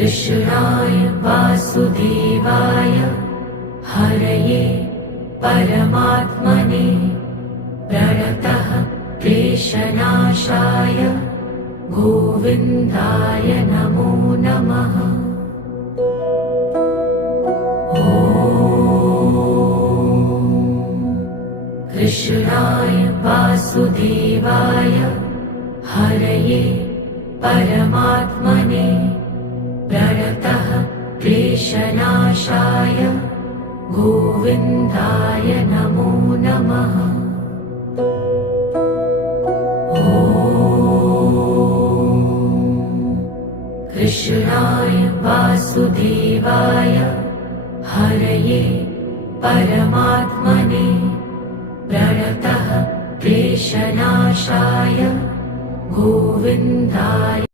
कृष्णाय वासुदेवाय हरये परमात्मने प्रणतः क्लेशनाशाय गोविन्दाय नमो नमः। कृष्णाय वासुदेवाय हरये परमात्मने प्रणतः क्लेशनाशाय गोविन्दाय नमो नमः। कृष्णाय वासुदेवाय हरये परमात्मने प्रणतः क्लेशनाशाय गोविन्दाय